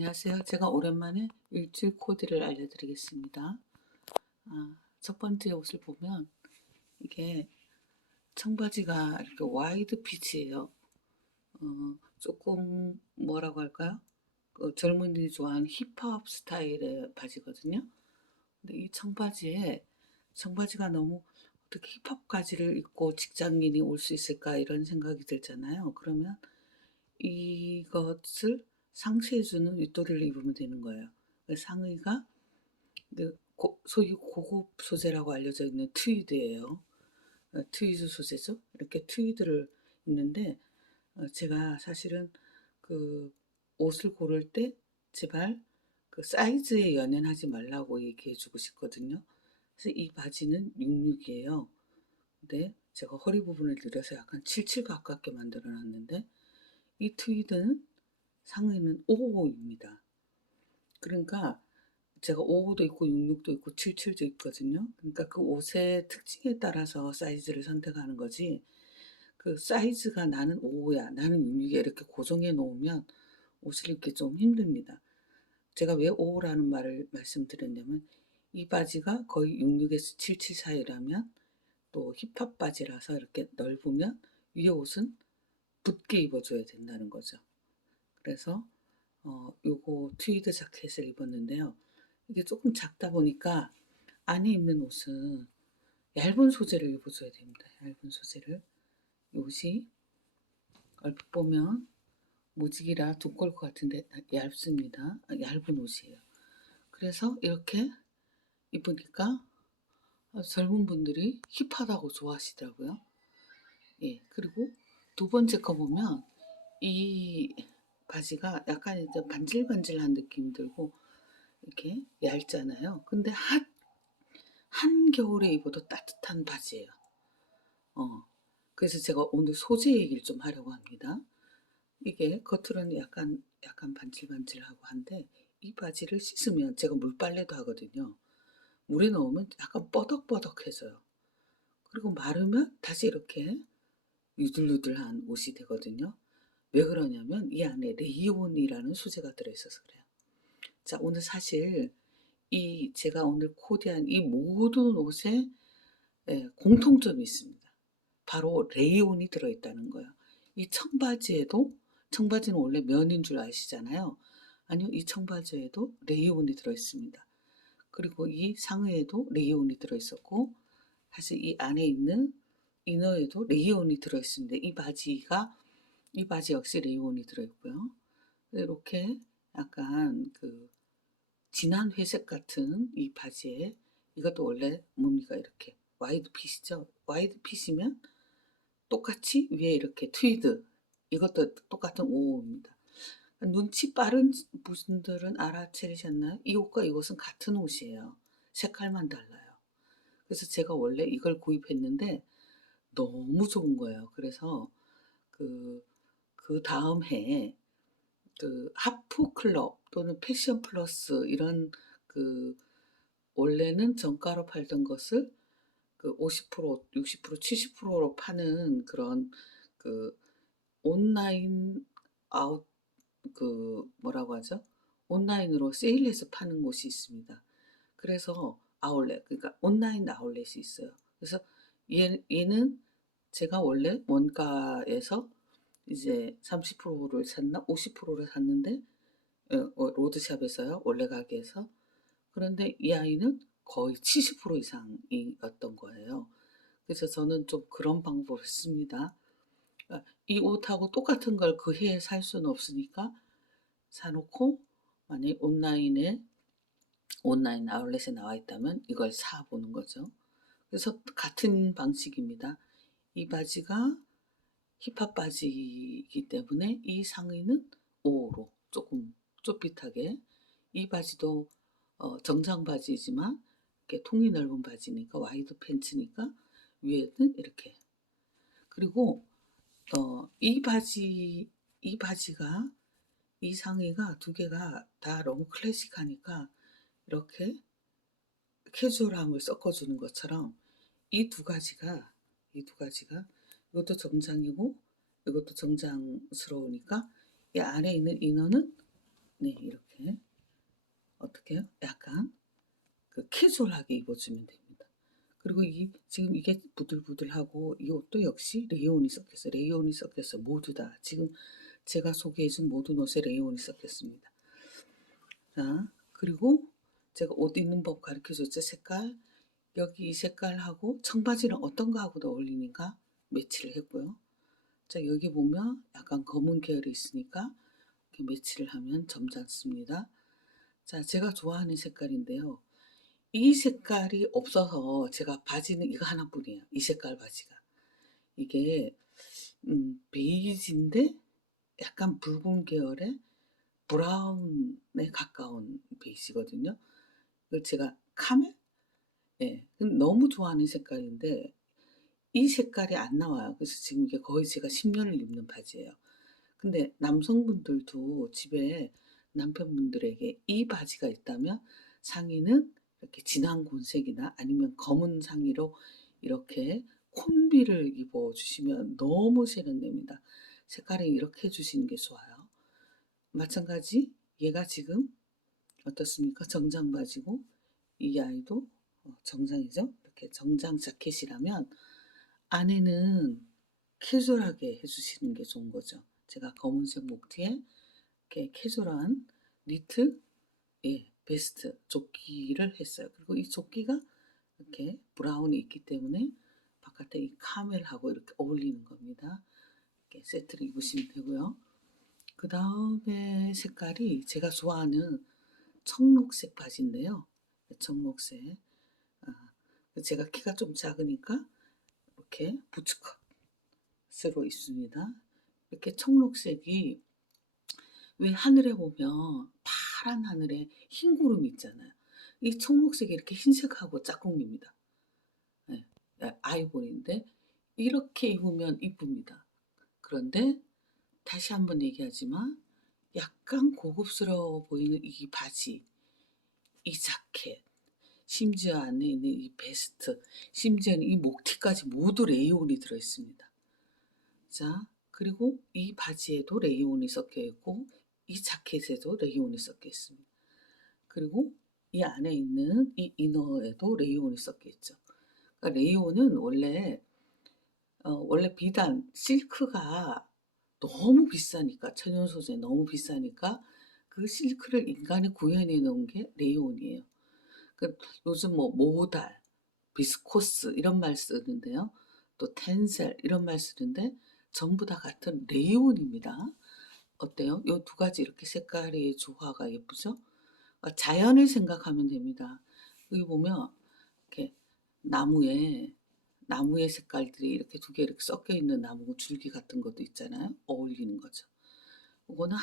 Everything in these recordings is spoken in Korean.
안녕하세요. 제가 오랜만에 일주일 코디를 알려드리겠습니다. 첫 번째 옷을 보면 이게 청바지가 이렇게 와이드 핏이에요. 조금 뭐라고 할까요? 젊은이들이 좋아하는 힙합 스타일의 바지거든요. 근데 이 청바지가 너무 어떻게 힙합까지를 입고 직장인이 올 수 있을까 이런 생각이 들잖아요. 그러면 이것을 상쇄해주는 윗도리를 입으면 되는 거예요. 그 상의가 소위 고급 소재라고 알려져 있는 트위드예요. 트위드 소재죠. 이렇게 트위드를 입는데 제가 사실은 그 옷을 고를 때 제발 그 사이즈에 연연하지 말라고 얘기해주고 싶거든요. 그래서 이 바지는 66이에요. 근데 제가 허리 부분을 늘려서 약간 77 가깝게 만들어 놨는데 이 트위드는 상의는 55입니다. 그러니까 제가 55도 있고 66도 있고 77도 있거든요. 그러니까 그 옷의 특징에 따라서 사이즈를 선택하는 거지. 그 사이즈가 나는 55야, 나는 66이야 이렇게 고정해 놓으면 옷을 입기 좀 힘듭니다. 제가 왜 55라는 말을 말씀드렸냐면 이 바지가 거의 66에서 77 사이라면 또 힙합 바지라서 이렇게 넓으면 위에 옷은 붙게 입어줘야 된다는 거죠. 그래서 요거 트위드 자켓을 입었는데요. 이게 조금 작다 보니까 안에 입는 옷은 얇은 소재를 입어줘야 됩니다. 얇은 소재를. 옷이 얼핏 보면 무지개라 두꺼울 것 같은데 얇습니다. 얇은 옷이에요. 그래서 이렇게 입으니까 젊은 분들이 힙하다고 좋아하시더라고요. 예, 그리고 두 번째 거 보면 이 바지가 약간 이제 반질반질한 느낌이 들고 이렇게 얇잖아요. 근데 한겨울에 입어도 따뜻한 바지예요. 어, 그래서 제가 오늘 소재 얘기를 좀 하려고 합니다. 이게 겉으로는 약간 반질반질하고 한데 이 바지를 씻으면 제가 물빨래도 하거든요. 물에 넣으면 약간 뻐덕뻐덕해져요. 그리고 마르면 다시 이렇게 유들유들한 옷이 되거든요. 왜 그러냐면 이 안에 레이온이라는 소재가 들어있어서 그래요. 자, 오늘 사실 제가 오늘 코디한 이 모든 옷에 공통점이 있습니다. 바로 레이온이 들어있다는 거예요. 이 청바지는 원래 면인 줄 아시잖아요. 아니요, 이 청바지에도 레이온이 들어있습니다. 그리고 이 상의에도 레이온이 들어있었고, 사실 이 안에 있는 이너에도 레이온이 들어있습니다. 이 바지 역시 레이온이 들어있고요. 이렇게 약간 진한 회색 같은 이 바지에 이것도 원래 뭡니까 이렇게 와이드 핏이죠. 와이드 핏이면 똑같이 위에 이렇게 트위드 이것도 똑같은 5호입니다. 눈치 빠른 분들은 알아채리셨나요? 이 옷과 이 옷은 같은 옷이에요. 색깔만 달라요. 그래서 제가 원래 이걸 구입했는데 너무 좋은 거예요. 그래서 그 다음 해에 하프 클럽 또는 패션 플러스 이런 그 원래는 정가로 팔던 것을 50%, 60%, 70%로 파는 그런 그 온라인 아웃 뭐라고 하죠? 온라인으로 세일해서 파는 곳이 있습니다. 그래서 아울렛 그러니까 온라인 아울렛이 있어요. 그래서 얘는 제가 원래 원가에서 이제 30%를 샀나 50%를 샀는데 로드샵에서요. 원래 가게에서. 그런데 이 아이는 거의 70% 이상이었던 거예요. 그래서 저는 좀 그런 방법을 씁니다. 이 옷하고 똑같은 걸 그 해에 살 수는 없으니까 사놓고 만약에 온라인 아울렛에 나와 있다면 이걸 사보는 거죠. 그래서 같은 방식입니다. 이 바지가 힙합 바지이기 때문에 이 상의는 5호로 조금 좁빗하게 이 바지도 정장 바지이지만 이렇게 통이 넓은 바지니까 와이드 팬츠니까 위에는 이렇게 그리고 이 바지가 이 상의가 두 개가 다 너무 클래식하니까 이렇게 캐주얼함을 섞어주는 것처럼 이 두 가지가 이것도 정장이고 이것도 정장스러우니까 이 안에 있는 이너는 네, 이렇게 어떻게요? 약간 그 캐주얼하게 입어주면 됩니다. 그리고 지금 이게 부들부들하고 이 옷도 역시 레이온이 섞였어요. 레이온이 섞였어요. 모두 다 지금 제가 소개해준 모든 옷에 레이온이 섞였습니다. 자, 그리고 제가 옷 입는 법 가르쳐줬죠. 색깔, 여기 이 색깔하고 청바지는 어떤 거하고도 어울리니까 매치를 했고요. 자, 여기 보면 약간 검은 계열이 있으니까 이렇게 매치를 하면 점잖습니다. 자, 제가 좋아하는 색깔인데요. 이 색깔이 없어서 제가 바지는 이거 하나뿐이에요. 이 색깔 바지가. 이게 베이지인데 약간 붉은 계열의 브라운에 가까운 베이지거든요. 이걸 제가 카멜? 예. 너무 좋아하는 색깔인데 이 색깔이 안 나와요. 그래서 지금 이게 거의 제가 10년을 입는 바지예요. 근데 남성분들도 집에 남편분들에게 이 바지가 있다면 상의는 이렇게 진한 곤색이나 아니면 검은 상의로 이렇게 콤비를 입어 주시면 너무 세련됩니다. 색깔을 이렇게 해 주시는 게 좋아요. 마찬가지 얘가 지금 어떻습니까? 정장 바지고 이 아이도 정장이죠. 이렇게 정장 자켓이라면 안에는 캐주얼하게 해주시는 게 좋은 거죠. 제가 검은색 목티에 이렇게 캐주얼한 니트, 예, 베스트, 조끼를 했어요. 그리고 이 조끼가 이렇게 브라운이 있기 때문에 바깥에 이 카멜하고 이렇게 어울리는 겁니다. 이렇게 세트를 입으시면 되고요. 그 다음에 색깔이 제가 좋아하는 청록색 바지인데요. 청록색. 아, 제가 키가 좀 작으니까 이렇게 부츠컷으로 입습니다. 이렇게 청록색이 왜 하늘에 보면 파란 하늘에 흰 구름이 있잖아요. 이 청록색이 이렇게 흰색하고 짝꿍입니다. 네, 아이보리인데 이렇게 입으면 이쁩니다. 그런데 다시 한번 얘기하지만 약간 고급스러워 보이는 이 바지, 이 자켓, 심지어 안에 있는 이 베스트, 심지어는 이 목티까지 모두 레이온이 들어있습니다. 자, 그리고 이 바지에도 레이온이 섞여 있고 이 자켓에도 레이온이 섞여 있습니다. 그리고 이 안에 있는 이 이너에도 레이온이 섞여 있죠. 그러니까 레이온은 원래 비단 실크가 너무 비싸니까 천연 소재 너무 비싸니까 그 실크를 인간이 구현해 놓은 게 레이온이에요. 그 요즘 뭐 모달, 비스코스 이런 말 쓰는데요. 또 텐셀 이런 말 쓰는데 전부 다 같은 레이온입니다. 어때요? 요 두 가지 이렇게 색깔의 조화가 예쁘죠? 자연을 생각하면 됩니다. 여기 보면 이렇게 나무에 나무의 색깔들이 이렇게 두 개 이렇게 섞여 있는 나무 줄기 같은 것도 있잖아요. 어울리는 거죠. 이거는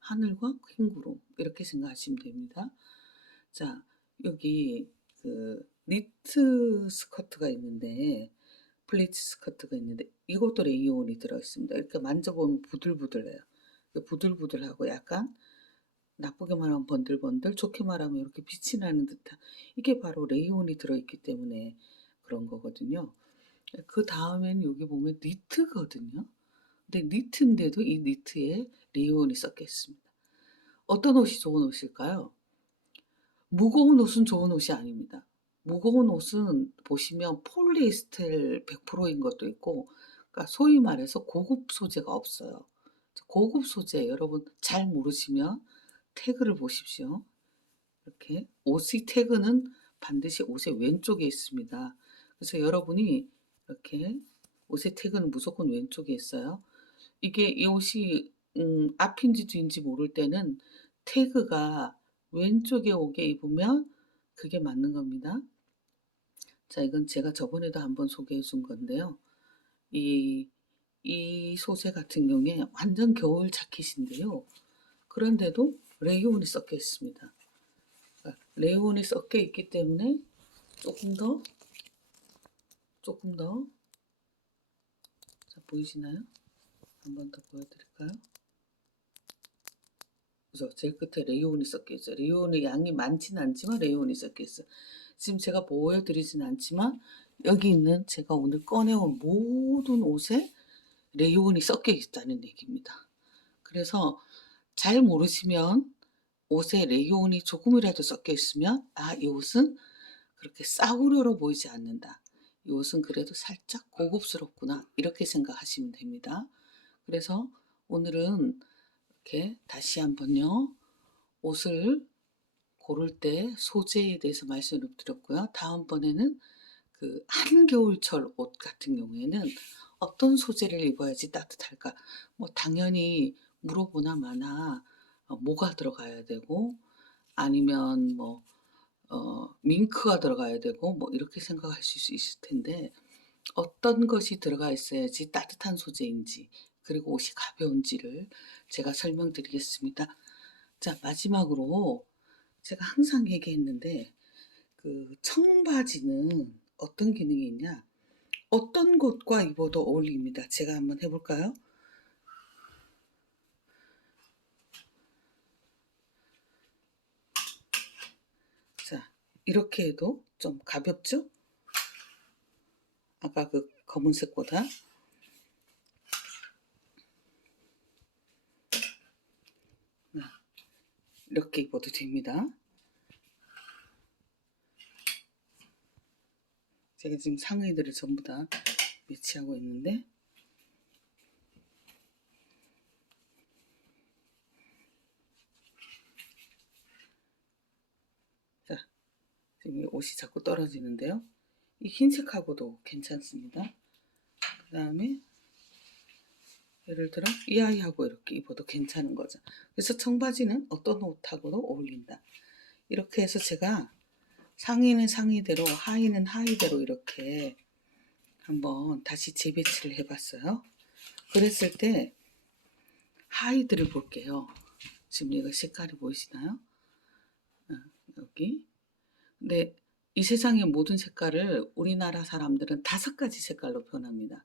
하늘과 흰 구름 이렇게 생각하시면 됩니다. 자, 여기 그 니트 스커트가 있는데 플리츠 스커트가 있는데 이것도 레이온이 들어있습니다. 이렇게 만져보면 부들부들해요. 부들부들하고 약간 나쁘게 말하면 번들번들, 좋게 말하면 이렇게 빛이 나는 듯한 이게 바로 레이온이 들어있기 때문에 그런 거거든요. 그 다음엔 여기 보면 니트거든요. 근데 니트인데도 이 니트에 레이온이 섞여 있습니다. 어떤 옷이 좋은 옷일까요? 무거운 옷은 좋은 옷이 아닙니다. 무거운 옷은 보시면 폴리에스텔 100%인 것도 있고, 그러니까 소위 말해서 고급 소재가 없어요. 고급 소재 여러분 잘 모르시면 태그를 보십시오. 이렇게 옷의 태그는 반드시 옷의 왼쪽에 있습니다. 그래서 여러분이 이렇게 옷의 태그는 무조건 왼쪽에 있어요. 이게 이 옷이 앞인지 뒤인지 모를 때는 태그가 왼쪽에 오게 입으면 그게 맞는 겁니다. 자, 이건 제가 저번에도 한번 소개해 준 건데요. 이, 이 소재 같은 경우에 완전 겨울 자켓인데요. 그런데도 레이온이 섞여 있습니다. 레이온이 섞여 있기 때문에 조금 더, 자, 보이시나요? 한 번 더 보여드릴까요? 그죠? 제일 끝에 레이온이 섞여 있어요. 레이온의 양이 많지는 않지만 레이온이 섞여 있어요. 지금 제가 보여드리진 않지만 여기 있는 제가 오늘 꺼내온 모든 옷에 레이온이 섞여 있다는 얘기입니다. 그래서 잘 모르시면 옷에 레이온이 조금이라도 섞여 있으면 이 옷은 그렇게 싸구려로 보이지 않는다. 이 옷은 그래도 살짝 고급스럽구나. 이렇게 생각하시면 됩니다. 그래서 오늘은 이렇게 다시 한번요. 옷을 고를 때 소재에 대해서 말씀을 드렸고요. 다음번에는 그 한겨울철 옷 같은 경우에는 어떤 소재를 입어야지 따뜻할까? 뭐 당연히 물어보나 마나 뭐가 들어가야 되고 아니면 뭐 밍크가 들어가야 되고 뭐 이렇게 생각하실 수 있을 텐데 어떤 것이 들어가 있어야지 따뜻한 소재인지 그리고 옷이 가벼운지를 제가 설명드리겠습니다. 자, 마지막으로 제가 항상 얘기했는데 그 청바지는 어떤 기능이 있냐? 어떤 것과 입어도 어울립니다. 제가 한번 해볼까요? 자, 이렇게 해도 좀 가볍죠? 아까 그 검은색보다. 이렇게 입어도 됩니다. 제가 지금 상의들을 전부 다 매치하고 있는데 자, 지금 옷이 자꾸 떨어지는데요. 이 흰색하고도 괜찮습니다. 그 다음에 예를 들어 이 아이하고 이렇게 입어도 괜찮은 거죠. 그래서 청바지는 어떤 옷하고도 어울린다. 이렇게 해서 제가 상의는 상의대로 하의는 하의대로 이렇게 한번 다시 재배치를 해봤어요. 그랬을 때 하의들을 볼게요. 지금 이거 색깔이 보이시나요? 여기. 근데 이 세상의 모든 색깔을 우리나라 사람들은 5가지 색깔로 표현합니다.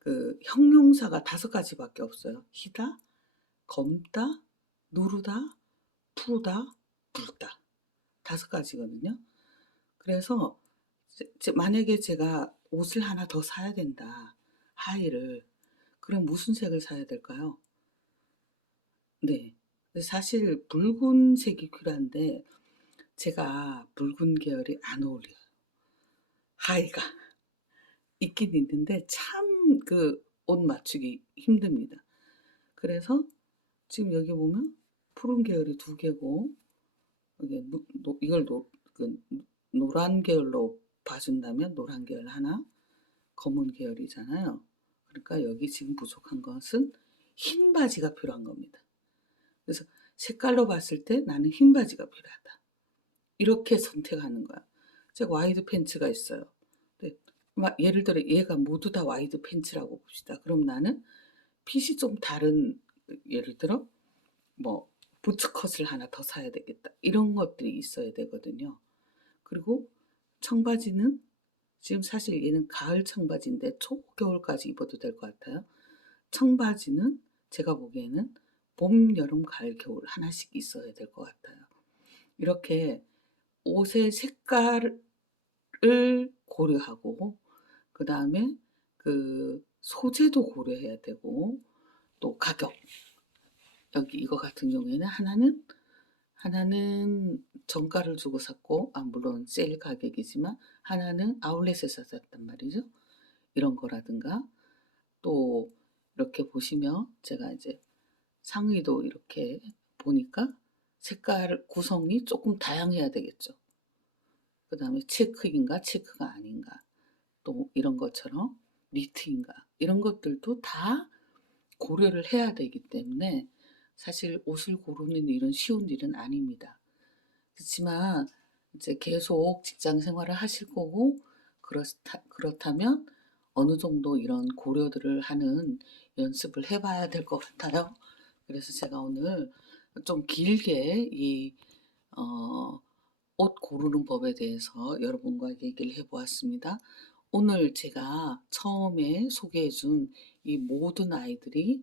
그 형용사가 5가지밖에 없어요. 희다, 검다, 누르다, 푸르다, 붉다. 5가지거든요. 그래서 만약에 제가 옷을 하나 더 사야 된다. 하의를. 그럼 무슨 색을 사야 될까요? 네. 사실 붉은색이 필요한데 제가 붉은 계열이 안 어울려요. 하의가. 있긴 있는데 참 그 옷 맞추기 힘듭니다. 그래서 지금 여기 보면 푸른 계열이 2개고 이걸 노란 계열로 봐준다면 노란 계열 하나, 검은 계열이잖아요. 그러니까 여기 지금 부족한 것은 흰 바지가 필요한 겁니다. 그래서 색깔로 봤을 때 나는 흰 바지가 필요하다. 이렇게 선택하는 거야. 제가 와이드 팬츠가 있어요. 근데 예를 들어 얘가 모두 다 와이드 팬츠라고 봅시다. 그럼 나는 핏이 좀 다른 예를 들어 뭐 부츠컷을 하나 더 사야 되겠다. 이런 것들이 있어야 되거든요. 그리고 청바지는 지금 사실 얘는 가을 청바지인데 초겨울까지 입어도 될 것 같아요. 청바지는 제가 보기에는 봄, 여름, 가을, 겨울 하나씩 있어야 될 것 같아요. 이렇게 옷의 색깔을 고려하고 그 다음에 그 소재도 고려해야 되고 또 가격 여기 이거 같은 경우에는 하나는 정가를 주고 샀고 물론 세일 가격이지만 하나는 아울렛에서 샀단 말이죠. 이런 거라든가 또 이렇게 보시면 제가 이제 상의도 이렇게 보니까 색깔 구성이 조금 다양해야 되겠죠. 그 다음에 체크인가 체크가 아닌가 또 이런 것처럼 니트인가 이런 것들도 다 고려를 해야 되기 때문에 사실 옷을 고르는 일은 쉬운 일은 아닙니다. 그렇지만 이제 계속 직장 생활을 하실 거고 그렇다면 어느 정도 이런 고려들을 하는 연습을 해봐야 될 것 같아요. 그래서 제가 오늘 좀 길게 이 옷 고르는 법에 대해서 여러분과 얘기를 해보았습니다. 오늘 제가 처음에 소개해준 이 모든 아이들이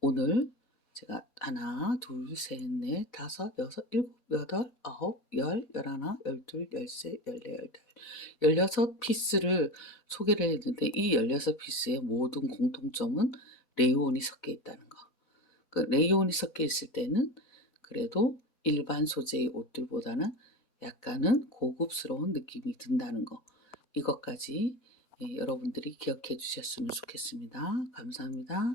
오늘 제가 하나, 둘, 셋, 넷, 다섯, 여섯, 일곱, 여덟, 아홉, 열, 열하나, 열둘, 열세, 열네, 열다섯, 16피스를 소개를 했는데 이 16피스의 모든 공통점은 레이온이 섞여 있다는 거. 그 레이온이 섞여 있을 때는 그래도 일반 소재의 옷들보다는 약간은 고급스러운 느낌이 든다는 거. 이것까지 여러분들이 기억해 주셨으면 좋겠습니다. 감사합니다.